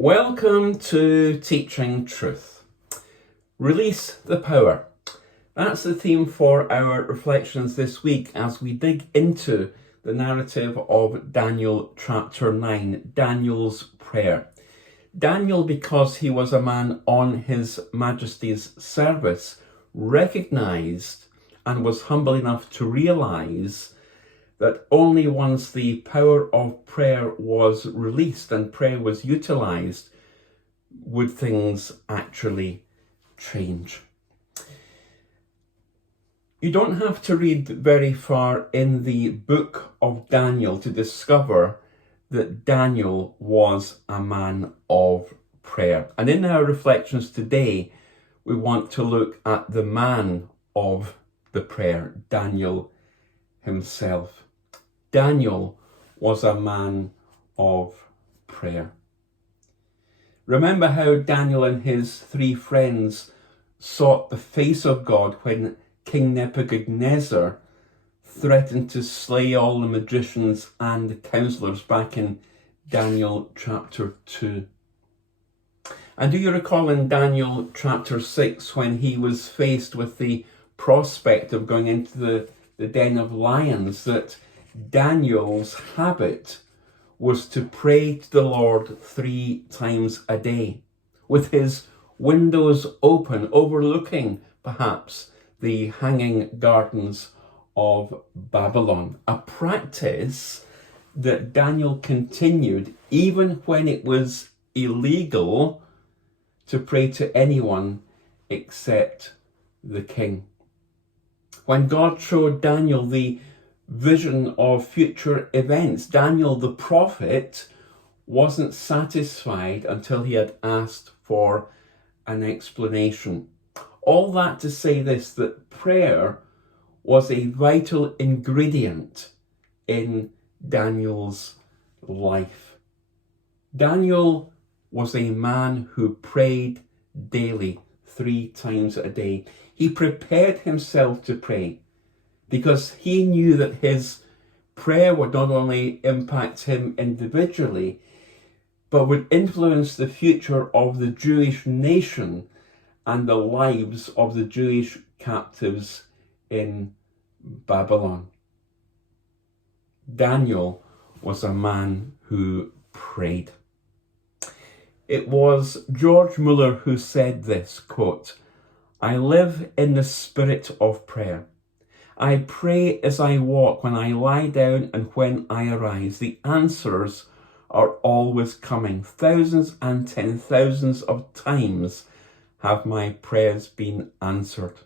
Welcome to Teaching Truth. Release the power. That's the theme for our reflections this week as we dig into the narrative of Daniel chapter 9, Daniel's prayer. Daniel, because he was a man on his Majesty's service, recognised and was humble enough to realise that only once the power of prayer was released and prayer was utilised would things actually change. You don't have to read very far in the book of Daniel to discover that Daniel was a man of prayer. And in our reflections today, we want to look at the man of the prayer, Daniel himself. Daniel was a man of prayer. Remember how Daniel and his three friends sought the face of God when King Nebuchadnezzar threatened to slay all the magicians and the counselors back in Daniel chapter 2. And do you recall in Daniel chapter 6 when he was faced with the prospect of going into the den of lions, that Daniel's habit was to pray to the Lord 3 times a day, with his windows open, overlooking perhaps the hanging gardens of Babylon, a practice that Daniel continued even when it was illegal to pray to anyone except the king. When God showed Daniel the vision of future events, Daniel the prophet wasn't satisfied until he had asked for an explanation. All that to say this, that prayer was a vital ingredient in Daniel's life. Daniel was a man who prayed daily, 3 times a day. He prepared himself to pray because he knew that his prayer would not only impact him individually, but would influence the future of the Jewish nation and the lives of the Jewish captives in Babylon. Daniel was a man who prayed. It was George Muller who said this, quote, "I live in the spirit of prayer. I pray as I walk, when I lie down and when I arise. The answers are always coming. Thousands and 10,000s of times have my prayers been answered."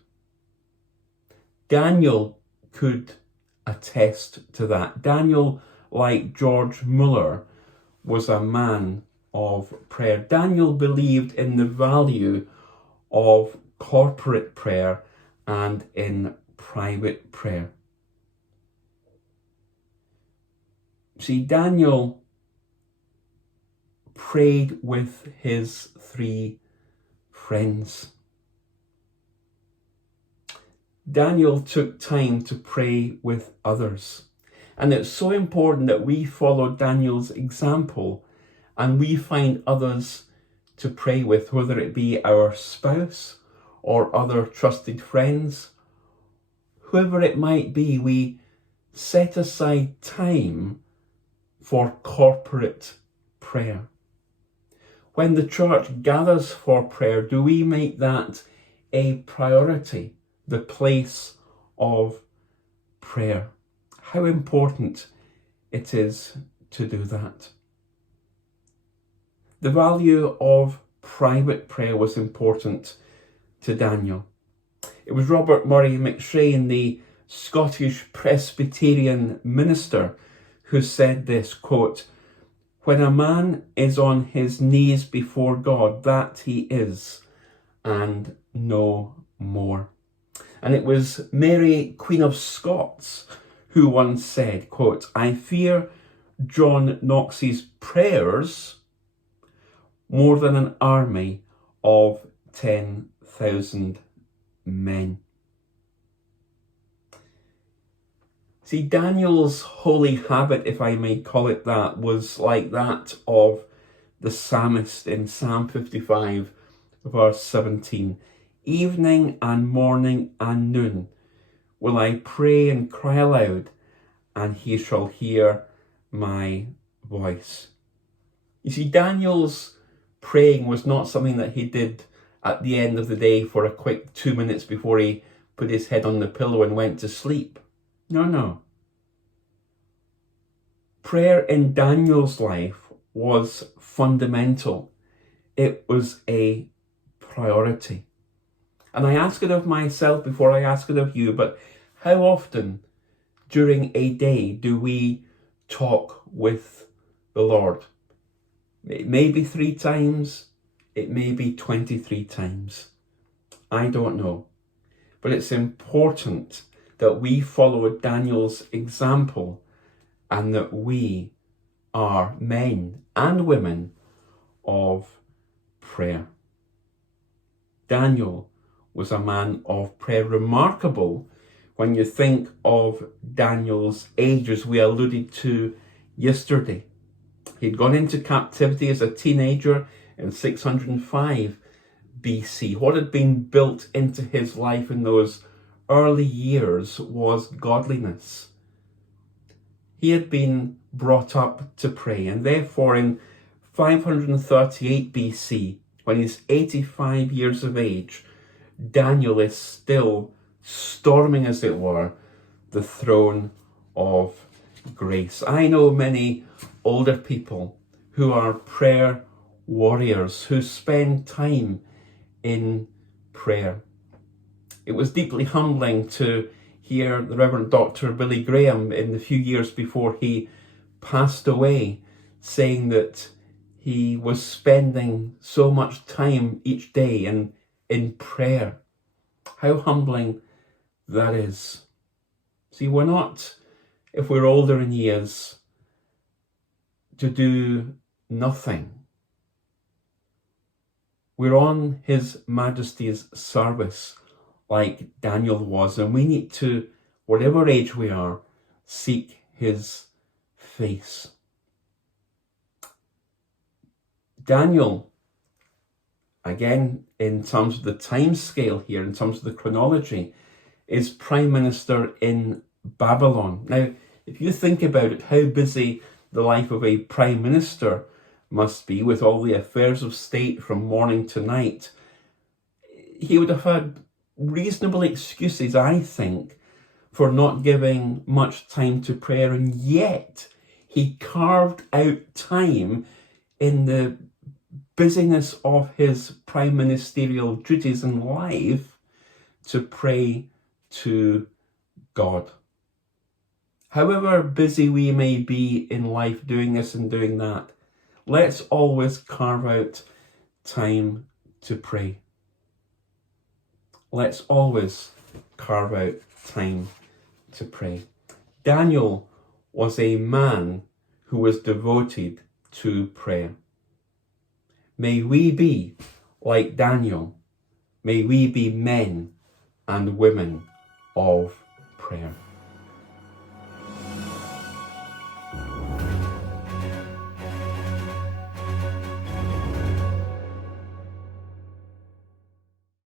Daniel could attest to that. Daniel, like George Muller, was a man of prayer. Daniel believed in the value of corporate prayer and in private prayer. See, Daniel prayed with his 3 friends. Daniel took time to pray with others. And it's so important that we follow Daniel's example and we find others to pray with, whether it be our spouse or other trusted friends. Whoever it might be, we set aside time for corporate prayer. When the church gathers for prayer, do we make that a priority, the place of prayer? How important it is to do that. The value of private prayer was important to Daniel. It was Robert Murray McShane, the Scottish Presbyterian minister, who said this, quote, "When a man is on his knees before God, that he is, and no more." And it was Mary, Queen of Scots, who once said, quote, "I fear John Knox's prayers more than an army of 10,000 men." See, Daniel's holy habit, if I may call it that, was like that of the psalmist in Psalm 55, verse 17. Evening and morning and noon will I pray and cry aloud, and he shall hear my voice. You see, Daniel's praying was not something that he did at the end of the day for a quick 2 minutes before he put his head on the pillow and went to sleep. No. Prayer in Daniel's life was fundamental. It was a priority. And I ask it of myself before I ask it of you, but how often during a day do we talk with the Lord? It may be 3 times, it may be 23 times. I don't know. But it's important that we follow Daniel's example and that we are men and women of prayer. Daniel was a man of prayer. Remarkable when you think of Daniel's age, as we alluded to yesterday. He'd gone into captivity as a teenager in 605 BC. What had been built into his life in those early years was godliness. He had been brought up to pray, and therefore in 538 BC, when he's 85 years of age, Daniel is still storming, as it were, the throne of grace. I know many older people who are prayer warriors, who spend time in prayer. It was deeply humbling to hear the Reverend Dr. Billy Graham in the few years before he passed away saying that he was spending so much time each day in prayer. How humbling that is. See, we're not, if we're older in years, to do nothing. We're on His Majesty's service like Daniel was, and we need to, whatever age we are, seek His face. Daniel, again, in terms of the time scale here, in terms of the chronology, is Prime Minister in Babylon. Now, if you think about it, how busy the life of a Prime Minister must be with all the affairs of state from morning to night, he would have had reasonable excuses, I think, for not giving much time to prayer, and yet he carved out time in the busyness of his prime ministerial duties in life to pray to God. However busy we may be in life doing this and doing that, let's always carve out time to pray. Let's always carve out time to pray. Daniel was a man who was devoted to prayer. May we be like Daniel. May we be men and women of prayer.